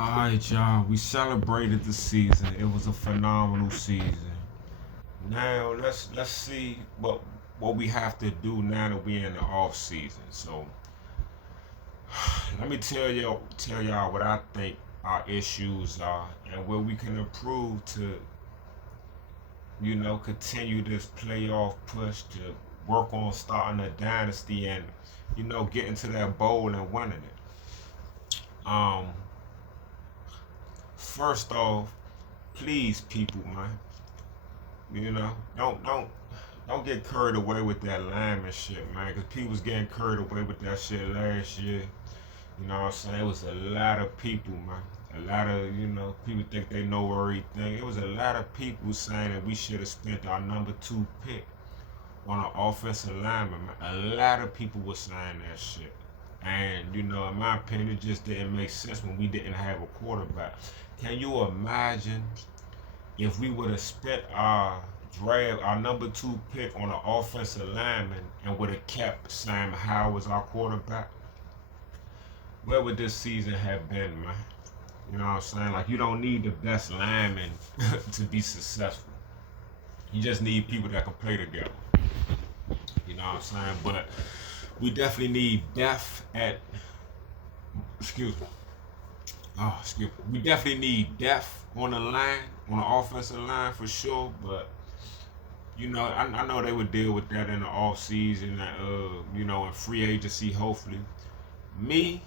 Alright, y'all. We celebrated the season. It was a phenomenal season. Now let's see what we have to do now that we're in the off season. So let me tell y'all what I think our issues are and where we can improve to continue this playoff push to work on starting a dynasty and getting to that bowl and winning it. First off, please, people, man. Don't get carried away with that lineman shit, man. Cause people was getting carried away with that shit last year. You know what I'm saying? It was a lot of people, man. A lot of people think they know everything. It was a lot of people saying that we should have spent our number 2 pick on an offensive lineman, man. A lot of people were saying that shit. And, in my opinion, it just didn't make sense when we didn't have a quarterback. Can you imagine if we would have spent our number 2 pick on an offensive lineman and would have kept Sam Howell as our quarterback? Where would this season have been, man? You know what I'm saying? Like, you don't need the best lineman to be successful. You just need people that can play together. You know what I'm saying? But we definitely need depth at. Excuse me. Oh, excuse me. We definitely need depth on the line, on the offensive line for sure. But I know they would deal with that in the off season, in free agency. Hopefully, me,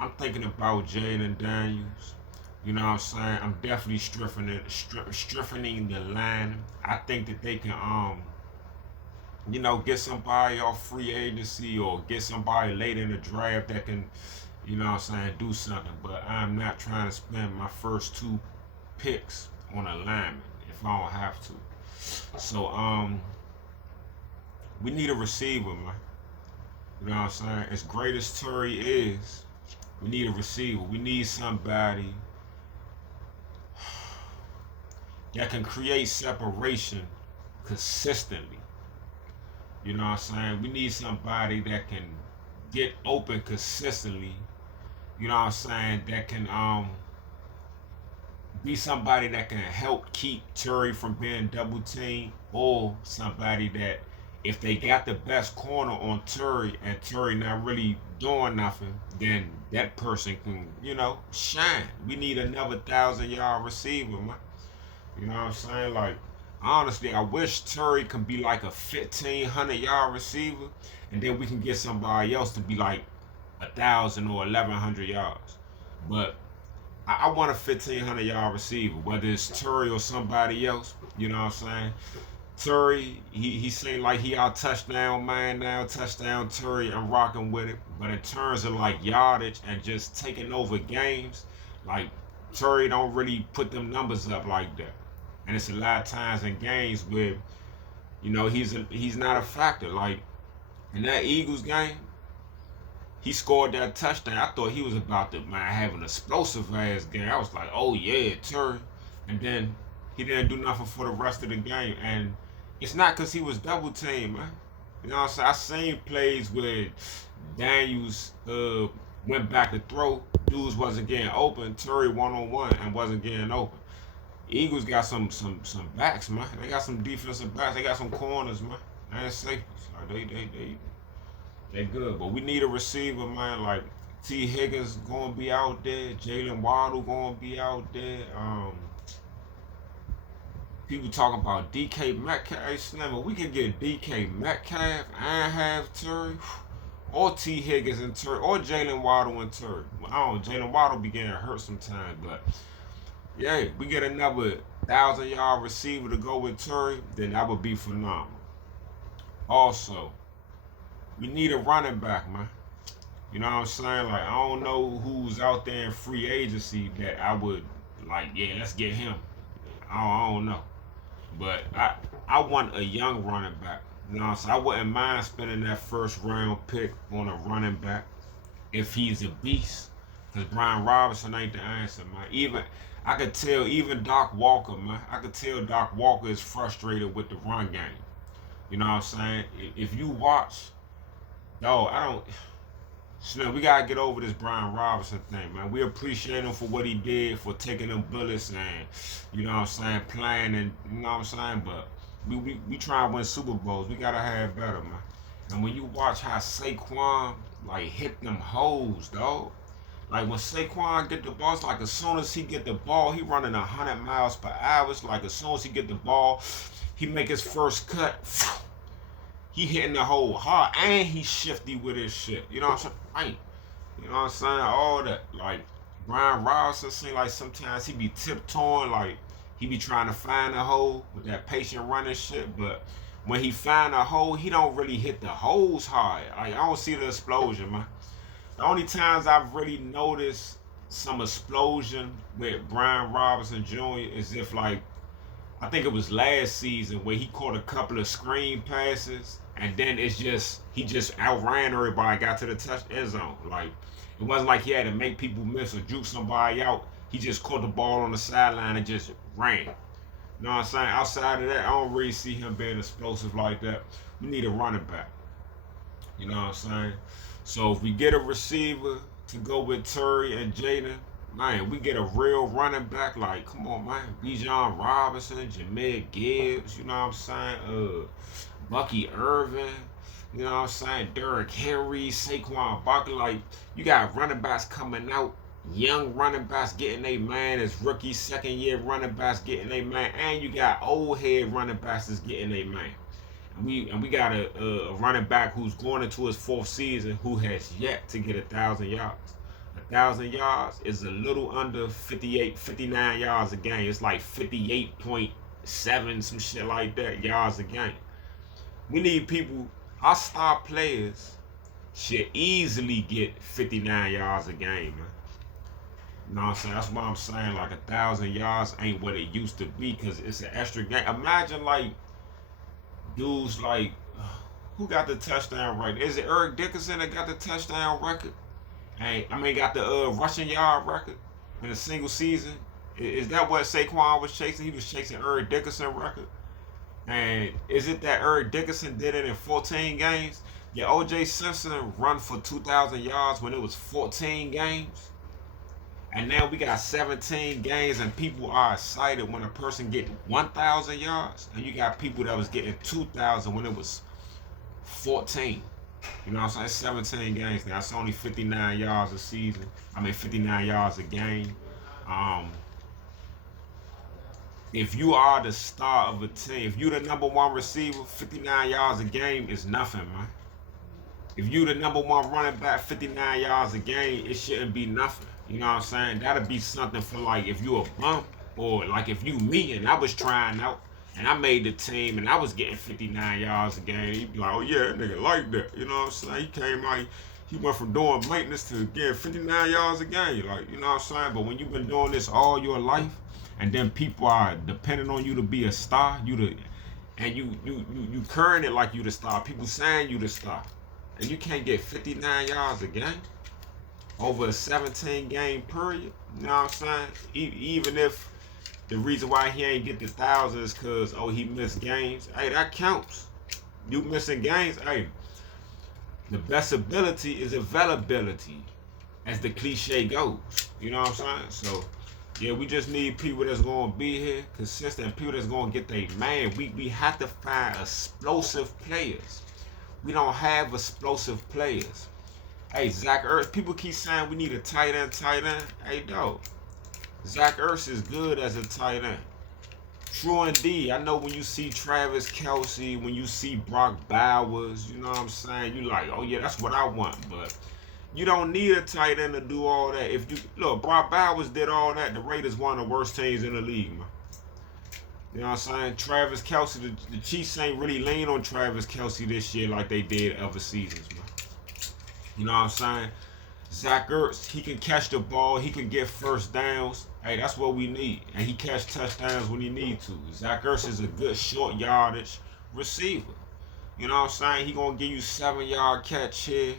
I'm thinking about Jayden Daniels. You know what I'm saying? I'm definitely strengthening the line. I think that they can get somebody off free agency or get somebody late in the draft that can, do something. But I'm not trying to spend my first 2 picks on a lineman if I don't have to. So we need a receiver, man. You know what I'm saying? As great as Terry is, we need a receiver. We need somebody that can create separation consistently. You know what I'm saying? We need somebody that can get open consistently. You know what I'm saying? That can be somebody that can help keep Terry from being double teamed, or somebody that if they got the best corner on Terry and Terry not really doing nothing, then that person can, shine. We need another 1,000-yard receiver, man. You know what I'm saying? Like, honestly, I wish Terry can be like a 1,500-yard receiver, and then we can get somebody else to be like 1,000 or 1,100 yards. But I want a 1,500-yard receiver, whether it's Terry or somebody else. You know what I'm saying? Terry, he seemed like he our touchdown man now, touchdown Terry. I'm rocking with it. But in terms of like yardage and just taking over games, like Terry don't really put them numbers up like that. And it's a lot of times in games where, he's not a factor. Like in that Eagles game, he scored that touchdown. I thought he was about to have an explosive ass game. I was like, oh yeah, Terry. And then he didn't do nothing for the rest of the game. And it's not because he was double teamed, man. You know what I'm saying? I seen plays where Daniels went back to throw. Dudes wasn't getting open. Terry 1-on-1 and wasn't getting open. Eagles got some backs, man. They got some defensive backs. They got some corners, man. And safeties. Like they good. But we need a receiver, man. Like T. Higgins gonna be out there. Jaylen Waddle gonna be out there. People talking about DK Metcalf. Hey, Slimmer, we can get DK Metcalf and have Terry, or T. Higgins and Terry, or Jaylen Waddle and Terry. I don't know. Jaylen Waddle be getting hurt sometimes, but yeah, we get another 1,000-yard receiver to go with Terry, then that would be phenomenal. Also, we need a running back, man. You know what I'm saying? Like, I don't know who's out there in free agency that I would like, yeah, let's get him. I don't know. But I want a young running back. You know what I'm saying? I wouldn't mind spending that first round pick on a running back if he's a beast. Because Brian Robinson ain't the answer, man. I could tell even Doc Walker, man. I could tell Doc Walker is frustrated with the run game. You know what I'm saying? If you watch, no, I don't. So now we gotta get over this Brian Robinson thing, man. We appreciate him for what he did, for taking them bullets and, you know what I'm saying, playing and, you know what I'm saying. But we try and win Super Bowls. We gotta have better, man. And when you watch how Saquon like hit them hoes, dog. Like when Saquon get the ball, it's like as soon as he get the ball, he running 100 miles per hour. It's like as soon as he get the ball, he make his first cut. He hitting the hole hard and he shifty with his shit. You know what I'm saying? You know what I'm saying? All that. Like Brian Robinson seem like sometimes he be tiptoeing, like he be trying to find a hole with that patient running shit, but when he find a hole, he don't really hit the holes hard. Like I don't see the explosion, man. The only times I've really noticed some explosion with Brian Robinson Jr. is if like I think it was last season where he caught a couple of screen passes and then it's just he just outran everybody, got to the touch end zone. Like it wasn't like he had to make people miss or juke somebody out. He just caught the ball on the sideline and just ran. You know what I'm saying? Outside of that, I don't really see him being explosive like that. We need a running back. You know what I'm saying? So if we get a receiver to go with Terry and Jayden, man, we get a real running back. Like, come on, man. Bijan Robinson, Jameer Gibbs, you know what I'm saying? Bucky Irvin, you know what I'm saying? Derrick Henry, Saquon Barkley. Like, you got running backs coming out. Young running backs getting their man as rookie, second year running backs getting their man, and you got old head running backs that's getting their man. And we got a running back who's going into his fourth season who has yet to get 1,000 yards. 1,000 yards is a little under 59 yards a game. It's like 58.7, some shit like that, yards a game. We need people, our star players should easily get 59 yards a game, man. You know what I'm saying? That's why I'm saying like 1,000 yards ain't what it used to be because it's an extra game. Imagine like dudes like who got the touchdown record? Is it Eric Dickerson that got the touchdown record? Hey, I mean got the rushing yard record in a single season. Is that what Saquon was chasing? He was chasing Eric Dickerson record. And is it that Eric Dickerson did it in 14 games? Yeah, O.J. Simpson run for 2,000 yards when it was 14 games. And now we got 17 games and people are excited when a person get 1,000 yards. And you got people that was getting 2,000 when it was 14. You know what I'm saying? 17 games now. It's only 59 yards a season. 59 yards a game. If you are the star of a team, if you the number one receiver, 59 yards a game is nothing, man. If you the number one running back, 59 yards a game, it shouldn't be nothing. You know what I'm saying? That'll be something for like if you a bump or like if you me and I was trying out and I made the team and I was getting 59 yards a game, you'd be like, oh yeah, that nigga like that. You know what I'm saying? He came out, he went from doing maintenance to getting 59 yards a game. Like, you know what I'm saying? But when you've been doing this all your life and then people are depending on you to be a star, you current it like you the star. People saying you the star. And you can't get 59 yards a game over a 17 game period. You know what I'm saying? Even if the reason why he ain't get the 1,000 is because, oh, he missed games. Hey, that counts. You missing games, hey. The best ability is availability, as the cliche goes. You know what I'm saying? So, yeah, we just need people that's going to be here, consistent, people that's going to get their man. We have to find explosive players. We don't have explosive players. Hey, Zach Ertz, people keep saying we need a tight end. Hey, dog. Zach Ertz is good as a tight end. True indeed. I know when you see Travis Kelce, when you see Brock Bowers, you know what I'm saying? You like, oh yeah, that's what I want. But you don't need a tight end to do all that. If you look, Brock Bowers did all that. The Raiders one of the worst teams in the league, man. You know what I'm saying? Travis Kelce, the Chiefs ain't really lean on Travis Kelce this year like they did other seasons, man. You know what I'm saying? Zach Ertz, he can catch the ball. He can get first downs. Hey, that's what we need. And he catch touchdowns when he need to. Zach Ertz is a good short yardage receiver. You know what I'm saying? He going to give you 7-yard catch here,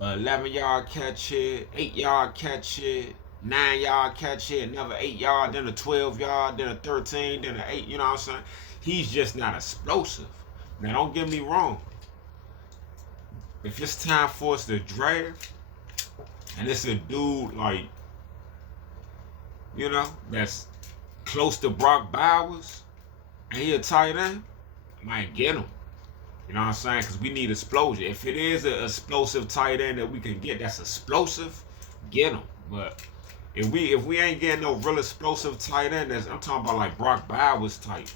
11-yard catch here, 8-yard catch here, 9-yard catch here, another 8-yard, then a 12-yard, then a 13, then an 8. You know what I'm saying? He's just not explosive. Now, don't get me wrong. If it's time for us to draft, and it's a dude like, that's close to Brock Bowers, and he a tight end, I might get him. You know what I'm saying? Because we need explosion. If it is an explosive tight end that we can get that's explosive, get him. But if we ain't getting no real explosive tight end, I'm talking about like Brock Bowers type.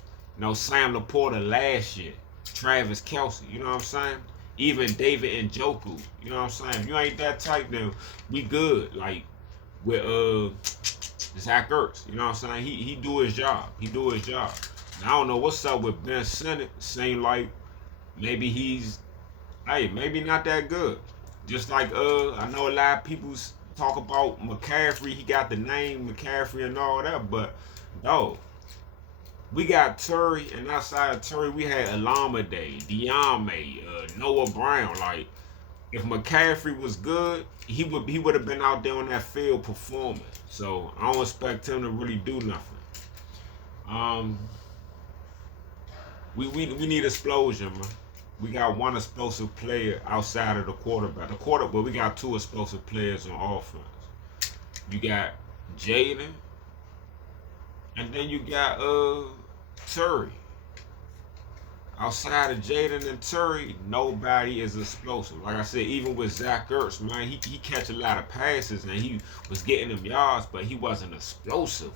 Sam Laporta last year, Travis Kelce. You know what I'm saying? Even David Njoku. You know what I'm saying? If you ain't that type, then we good. Like with Zach Ertz. You know what I'm saying? He do his job. He do his job. And I don't know what's up with Ben Simmons. Seem like maybe maybe not that good. Just like I know a lot of people talk about McCaffrey. He got the name McCaffrey and all that, but no. We got Terry, and outside of Terry, we had Alameda, Diame, Noah Brown. Like, if McCaffrey was good, he would have been out there on that field performing. So I don't expect him to really do nothing. We need explosion, man. We got one explosive player outside of the quarterback. But we got two explosive players on offense. You got Jayden, and then you got Terry. Outside of Jayden and Terry, nobody is explosive. Like I said, even with Zach Ertz, man, he catch a lot of passes and he was getting them yards, but he wasn't explosive.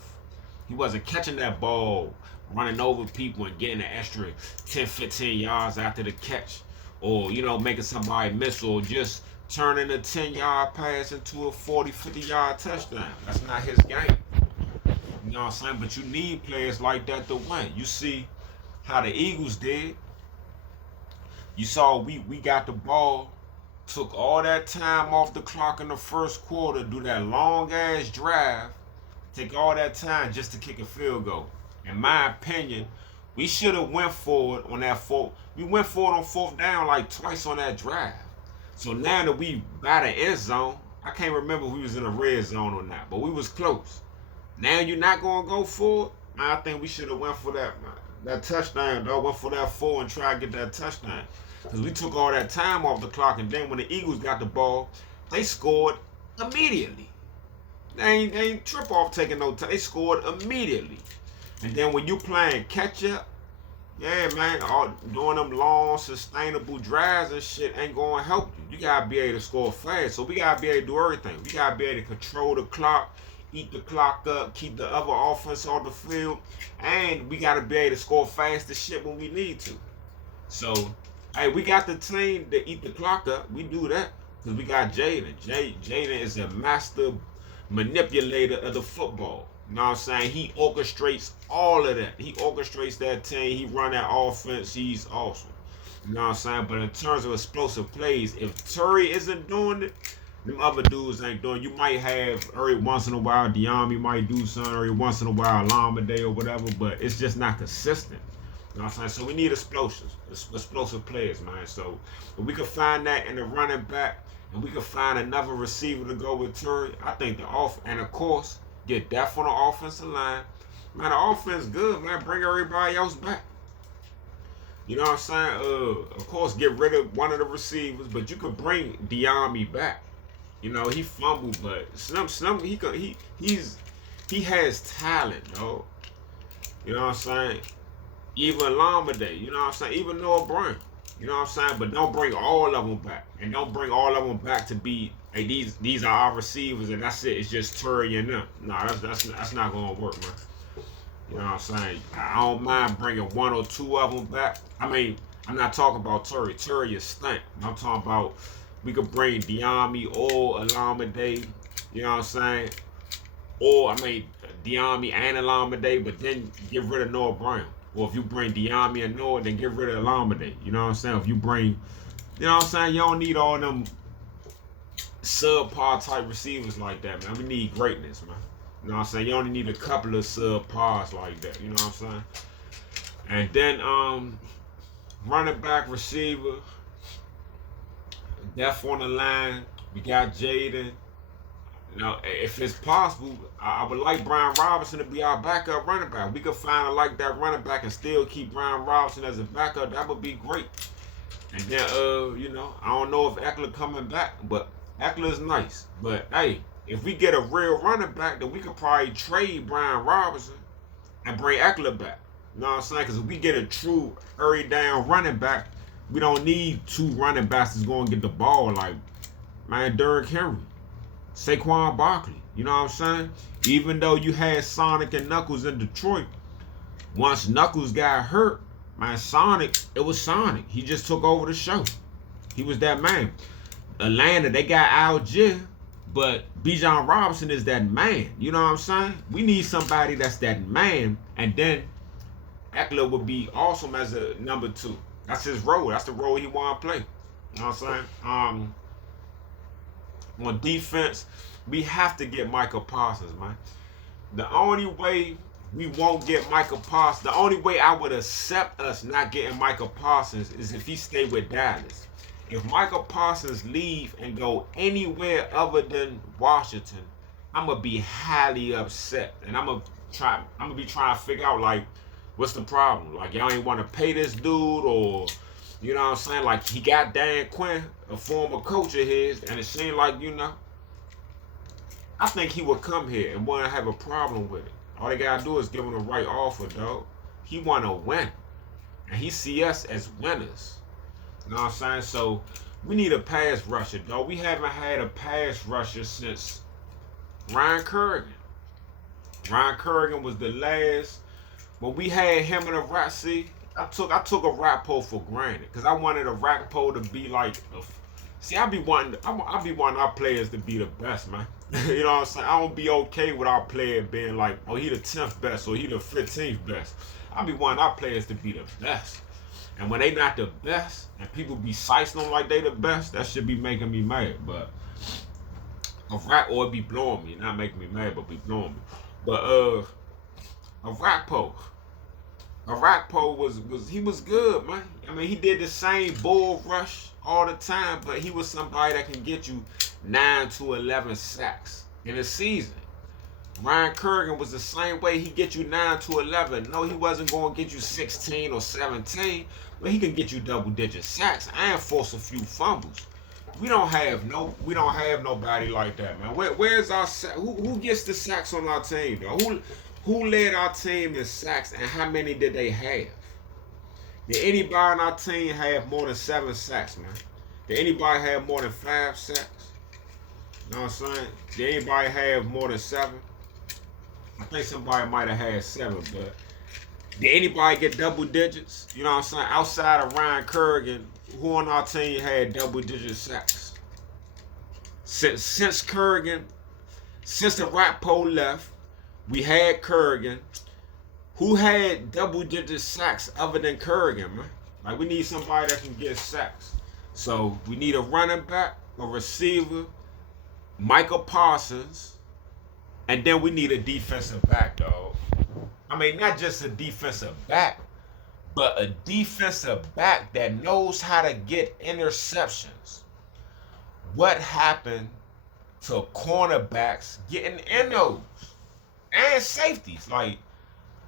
He wasn't catching that ball, running over people and getting an extra 10, 15 yards after the catch. Or, making somebody miss, or just turning a 10-yard pass into a 40, 50-yard touchdown. That's not his game. You know what I'm saying? But you need players like that to win. You see how the Eagles did. You saw we got the ball, took all that time off the clock in the first quarter, do that long-ass drive, take all that time just to kick a field goal. In my opinion, we should have went forward on that fourth. We went forward on fourth down like twice on that drive. So now that we by the end zone, I can't remember if we was in a red zone or not, but we was close. Now you're not going to go for it? I think we should have went for that touchdown, dog. Went for that 4 and try to get that touchdown. Because we took all that time off the clock, and then when the Eagles got the ball, they scored immediately. They ain't trip off taking no time. They scored immediately. And then when you playing catch up, yeah, man, doing them long, sustainable drives and shit ain't going to help you. You got to be able to score fast. So we got to be able to do everything. We got to be able to control the clock, eat the clock up, keep the other offense on the field, and we got to be able to score fast as shit when we need to. So, hey, we got the team to eat the clock up. We do that because we got Jayden. Jayden is a master manipulator of the football. You know what I'm saying? He orchestrates all of that. He orchestrates that team. He run that offense. He's awesome. You know what I'm saying? But in terms of explosive plays, if Terry isn't doing it, them other dudes ain't doing. You might have every once in a while Diami might do something, every once in a while Alameda or whatever, but it's just not consistent. You know what I'm saying? So we need explosive players, man. So if we could find that in the running back, and we could find another receiver to go with Terry, I think and of course get depth on the offensive line. Man, the offense good, man. Bring everybody else back. You know what I'm saying? Of course, get rid of one of the receivers, but you could bring Diami back. He fumbled, but he has talent, yo. You know what I'm saying? Even Alameda, you know what I'm saying? Even Noah Brown, you know what I'm saying? But don't bring all of them back, and don't bring all of them back to be, hey, these are our receivers, and that's it. It's just Terry and them. No, that's not gonna work, man. You know what I'm saying? I don't mind bringing one or two of them back. I mean, I'm not talking about Terry. Terry is stink. I'm talking about we could bring Diami or Alameda. You know what I'm saying? Or, Diami and Alameda, but then get rid of Noah Brown. Or if you bring Diami and Noah, then get rid of Alameda. You know what I'm saying? If you bring, you know what I'm saying? You don't need all them subpar type receivers like that, man. We need greatness, man. You know what I'm saying? You only need a couple of subpars like that. You know what I'm saying? And then running back, receiver, depth on the line. We got Jayden. If it's possible, I would like Brian Robinson to be our backup running back. We could find like that running back and still keep Brian Robinson as a backup. That would be great. And then, I don't know if Eckler coming back, but Eckler's nice, but hey, if we get a real running back, then we could probably trade Brian Robinson and bring Eckler back. You know what I'm saying? Because if we get a true early down running back, we don't need two running backs that's going to get the ball like, man, Derrick Henry, Saquon Barkley. You know what I'm saying? Even though you had Sonic and Knuckles in Detroit, once Knuckles got hurt, man, Sonic, it was Sonic. He just took over the show. He was that man. Atlanta, they got Algier, but Bijan Robinson is that man. You know what I'm saying? We need somebody that's that man, and then Eckler would be awesome as a number 2. That's his role. That's the role he want to play. You know what I'm saying? On defense, we have to get Michael Parsons, man. The only way we won't get Michael Parsons, the only way I would accept us not getting Michael Parsons is if he stay with Dallas. If Michael Parsons leave and go anywhere other than Washington, I'm gonna be highly upset, and I'm gonna be trying to figure out like, what's the problem? Like, y'all ain't want to pay this dude, or you know what I'm saying? Like, he got Dan Quinn, a former coach of his, and it seemed like, you know, I think he would come here and wouldn't have a problem with it. All they gotta do is give him the right offer, dog. He wanna win, and he see us as winners. You know what I'm saying? So we need a pass rusher, dog. We haven't had a pass rusher since Ryan Kerrigan. Ryan Kerrigan was the last. When we had him in a rack, see, I took a rack pole for granted because I wanted a rack pole to be like I be wanting our players to be the best, man. You know what I'm saying? I don't be okay with our player being like, oh, he the 10th best or he the 15th best. I be wanting our players to be the best. And when they not the best and people be sicing them like they the best, that should be making me mad. But a rack, or it be blowing me, not making me mad, but be blowing me. But a rack pole was good, man. I mean, he did the same bull rush all the time, but he was somebody that can get you 9 to 11 sacks in a season. Ryan Kerrigan was the same way. He get you 9 to 11. No, he wasn't going to get you 16 or 17, but he can get you double-digit sacks and force a few fumbles. We don't have nobody like that, man. Where's our sack? Who gets the sacks on our team, though? Who led our team in sacks, and how many did they have? Did anybody on our team have more than 7 sacks, man? Did anybody have more than 5 sacks? You know what I'm saying? Did anybody have more than 7? I think somebody might have had 7, but did anybody get double digits? You know what I'm saying? Outside of Ryan Kerrigan, who on our team had double-digit sacks? Since Kerrigan, since the rack pole left, we had Kerrigan. Who had double-digit sacks other than Kerrigan, man? Like, we need somebody that can get sacks. So we need a running back, a receiver, Michael Parsons, and then we need a defensive back, dog. I mean, not just a defensive back, but a defensive back that knows how to get interceptions. What happened to cornerbacks getting in those? And safeties. Like,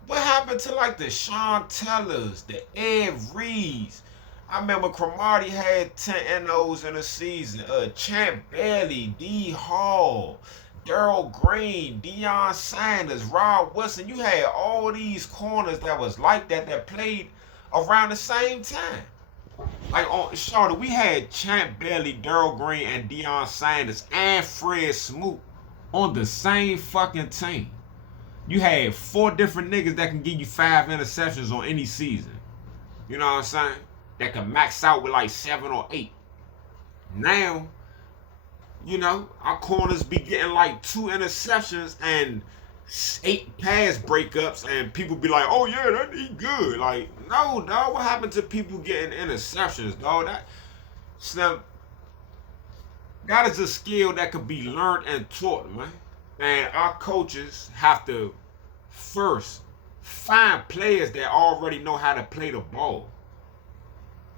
what happened to like the Sean Tellers, the Ed Reeds? I remember Cromartie had 10 NOs in a season. Champ Bailey, D. Hall, Daryl Green, Deion Sanders, Rob Wilson. You had all these corners that was like that played around the same time. Like on Charlotte, we had Champ Bailey, Daryl Green, and Deion Sanders and Fred Smoot on the same fucking team. You had 4 different niggas that can give you 5 interceptions on any season. You know what I'm saying? That can max out with like 7 or 8. Now, you know, our corners be getting like 2 interceptions and 8 pass breakups, and people be like, oh yeah, that he good. Like, no, dog, what happened to people getting interceptions, dog? That is a skill that could be learned and taught, man. And our coaches have to first find players that already know how to play the ball.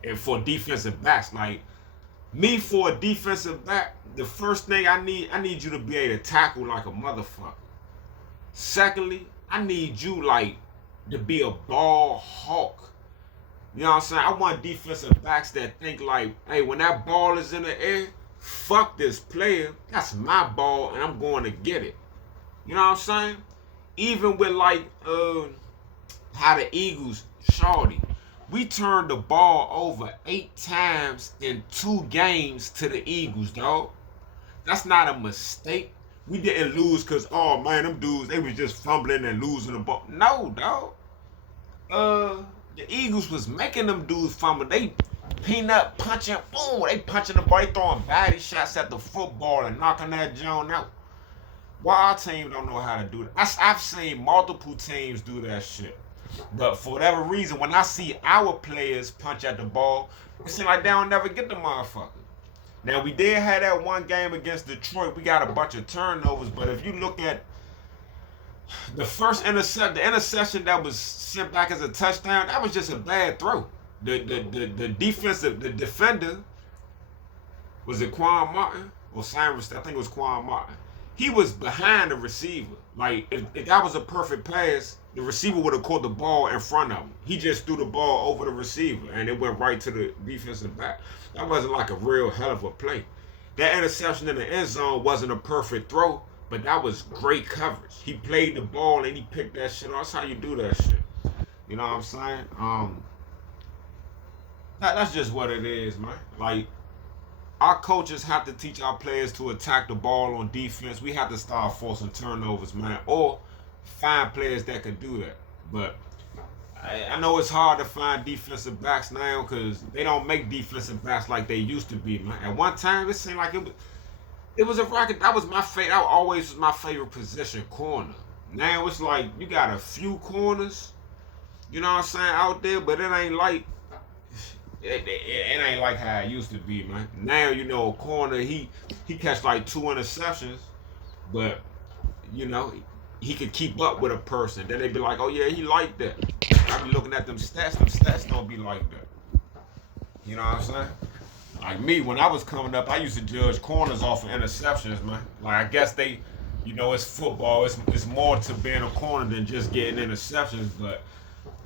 And for defensive backs, like me, for a defensive back, the first thing I need you to be able to tackle like a motherfucker. Secondly, I need you like to be a ball hawk. You know what I'm saying? I want defensive backs that think like, hey, when that ball is in the air, fuck this player. That's my ball, and I'm going to get it. You know what I'm saying? Even with like how the Eagles, shorty, we turned the ball over 8 times in 2 games to the Eagles, dog. That's not a mistake. We didn't lose because, oh man, them dudes, they was just fumbling and losing the ball. No, dog. The Eagles was making them dudes fumble. They peanut punching, boom, they punching the ball, they throwing body shots at the football and knocking that joint out. Why our team don't know how to do that? I've seen multiple teams do that shit. But for whatever reason, when I see our players punch at the ball, it seems like they don't never get the motherfucker. Now, we did have that one game against Detroit. We got a bunch of turnovers, but if you look at the first interception, the interception that was sent back as a touchdown, that was just a bad throw. The defender, was it Quan Martin or Cyrus? I think it was Quan Martin. He was behind the receiver. Like, if that was a perfect pass, the receiver would have caught the ball in front of him. He just threw the ball over the receiver, and it went right to the defensive back. That wasn't like a real hell of a play. That interception in the end zone wasn't a perfect throw, but that was great coverage. He played the ball, and he picked that shit off. That's how you do that shit. You know what I'm saying? That's just what it is, man. Like, our coaches have to teach our players to attack the ball on defense. We have to start forcing turnovers, man, or find players that can do that. But I know it's hard to find defensive backs now because they don't make defensive backs like they used to be, man. At one time, it seemed like it was a rocket. That was my favorite. That always was my favorite position, corner. Now it's like you got a few corners, you know what I'm saying, out there, but it ain't like it ain't like how it used to be, man. Now, you know, a corner, he catch like 2 interceptions, but, you know, he could keep up with a person. Then they be like, oh, yeah, he like that. I be looking at them stats. Them stats don't be like that. You know what I'm saying? Like me, when I was coming up, I used to judge corners off of interceptions, man. Like, I guess they, you know, it's football. It's more to being a corner than just getting interceptions, but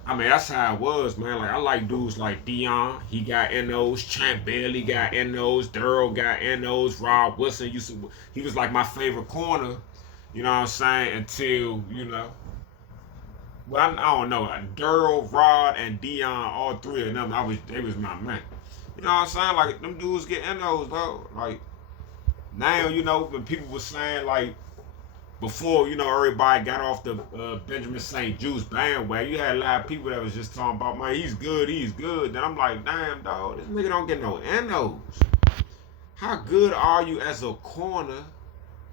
I mean, that's how it was, man. Like, I like dudes like Dion. He got NOs. Champ Bailey got NOs. Durrell got NOs. Rob Wilson he was like my favorite corner, you know what I'm saying, until, you know. Well, I don't know. Durrell, Rod, and Dion, all 3 of them, they was my man. You know what I'm saying? Like, them dudes get NOs, though. Like, now, you know, when people were saying, like, before, you know, everybody got off the Benjamin St. Juste bandwagon, you had a lot of people that was just talking about, man, he's good. Then I'm like, damn, dog, this nigga don't get no NOs. How good are you as a corner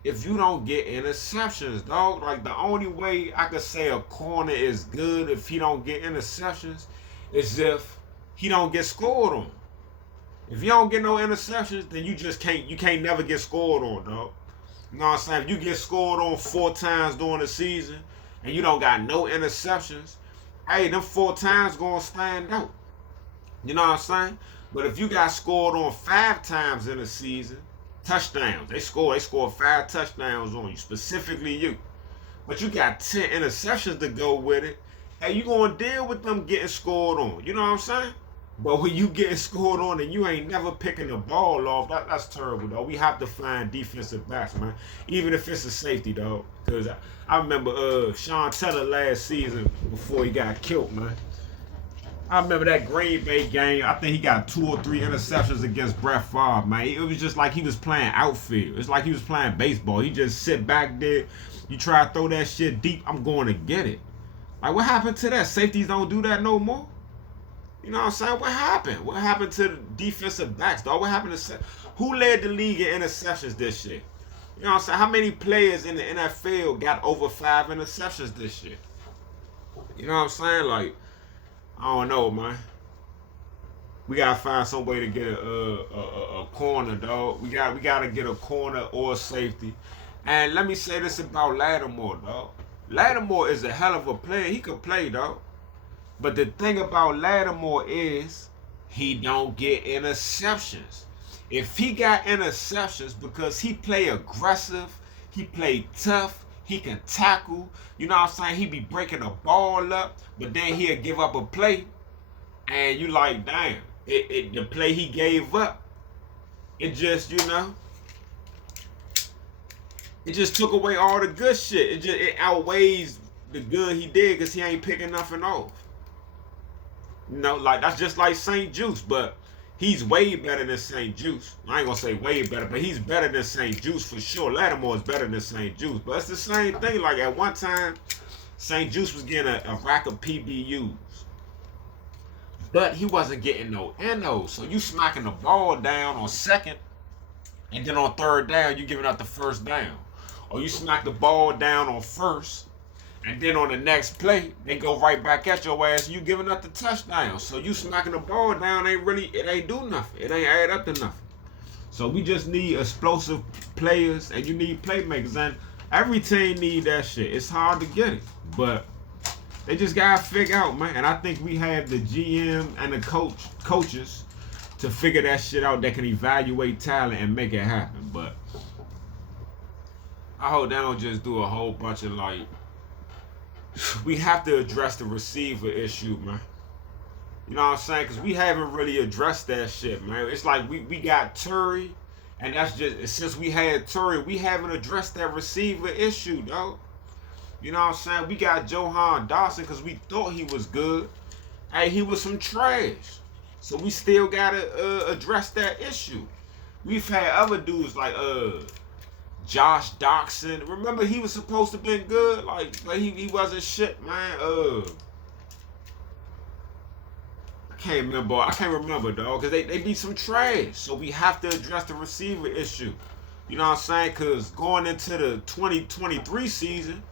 if you don't get interceptions, dog? Like, the only way I could say a corner is good if he don't get interceptions is if he don't get scored on. If you don't get no interceptions, then you can't never get scored on, dog. You know what I'm saying? If you get scored on 4 times during the season and you don't got no interceptions, hey, them 4 times gonna stand out. You know what I'm saying? But if you got scored on 5 times in a season, touchdowns, they score 5 touchdowns on you, specifically you. But you got 10 interceptions to go with it, hey, you gonna deal with them getting scored on. You know what I'm saying? But when you getting scored on and you ain't never picking the ball off, that's terrible, though. We have to find defensive backs, man. Even if it's a safety, dog. Because I remember Sean Teller last season before he got killed, man. I remember that Green Bay game. I think he got 2 or 3 interceptions against Brett Favre, man. It was just like he was playing outfield. It's like he was playing baseball. He just sit back there. You try to throw that shit deep, I'm going to get it. Like, what happened to that? Safeties don't do that no more. You know what I'm saying? What happened? What happened to the defensive backs, dog? What happened to who led the league in interceptions this year? You know what I'm saying? How many players in the NFL got over 5 interceptions this year? You know what I'm saying? Like, I don't know, man. We gotta find some way to get a corner, dog. We gotta get a corner or a safety. And let me say this about Lattimore, dog. Lattimore is a hell of a player. He can play, dog. But the thing about Lattimore is he don't get interceptions. If he got interceptions because he play aggressive, he play tough, he can tackle, you know what I'm saying? He be breaking the ball up, but then he'll give up a play, and you like, damn, the play he gave up it just, it just took away all the good shit. It outweighs the good he did because he ain't picking nothing off. Like that's just like St. Juice, but he's way better than St. Juice. I ain't gonna say way better, but he's better than St. Juice for sure. Lattimore is better than St. Juice, but it's the same thing. Like at one time, St. Juice was getting a rack of PBUs, but he wasn't getting no NOs. So you smacking the ball down on second, and then on third down you giving up the first down, or you smack the ball down on first. And then on the next play, they go right back at your ass and you giving up the touchdown. So you smacking the ball down it ain't do nothing. It ain't add up to nothing. So we just need explosive players and you need playmakers. And every team need that shit. It's hard to get it. But they just gotta figure out, man. And I think we have the GM and the coaches to figure that shit out that can evaluate talent and make it happen. But I hope they don't just do a whole bunch of like, we have to address the receiver issue, man. You know what I'm saying? Because we haven't really addressed that shit, man. It's like we got Turi, and that's just, since we had Turi, we haven't addressed that receiver issue, dog. You know what I'm saying? We got Johan Dawson because we thought he was good. Hey, he was some trash. So we still got to address that issue. We've had other dudes like, Josh Doxson. Remember he was supposed to been good, but he wasn't shit, man. I can't remember, dog, because they be some trash. So we have to address the receiver issue. You know what I'm saying? Because going into the 2023 season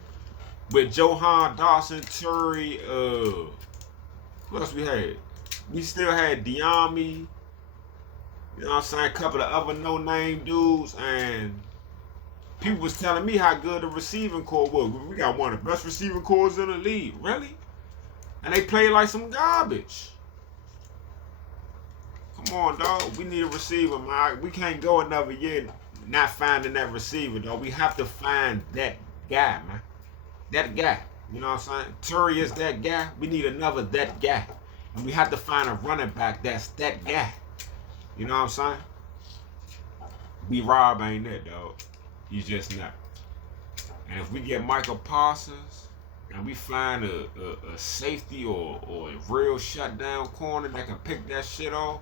with Johan Dawson, Turi, who else we had? We still had Diami. You know what I'm saying? A couple of other no-name dudes, and people was telling me how good the receiving core was. We got one of the best receiving cores in the league. Really? And they play like some garbage. Come on, dog. We need a receiver, man. We can't go another year not finding that receiver, dog. We have to find that guy, man. That guy. You know what I'm saying? Turi is that guy. We need another that guy. And we have to find a running back that's that guy. You know what I'm saying? B-Rob ain't that, dog. He's just not. And if we get Michael Parsons and we find a safety or a real shutdown corner that can pick that shit off,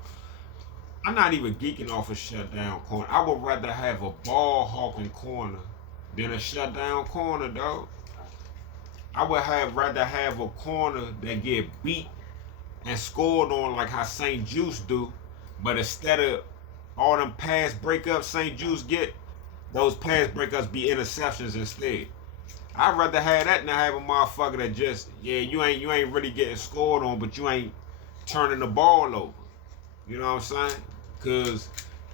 I'm not even geeking off a shutdown corner. I would rather have a ball hawking corner than a shutdown corner, dog. I would rather have a corner that get beat and scored on like how St. Juice do, but instead of all them pass breakups St. Juice get, those pass breakups be interceptions instead. I'd rather have that than have a motherfucker that just, you ain't really getting scored on, but you ain't turning the ball over. You know what I'm saying? Because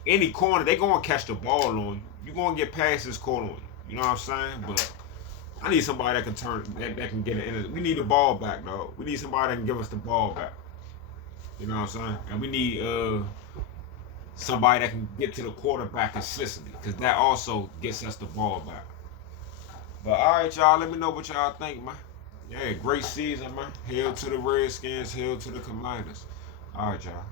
any corner, they gonna catch the ball on you. You gonna get passes caught on you. You know what I'm saying? But I need somebody that can turn, that can get it. We need the ball back, dog. We need somebody that can give us the ball back. You know what I'm saying? And we need somebody that can get to the quarterback consistently, because that also gets us the ball back. But all right, y'all, let me know what y'all think, man. Yeah, great season, man. Hail to the Redskins, hail to the Commanders. All right, y'all.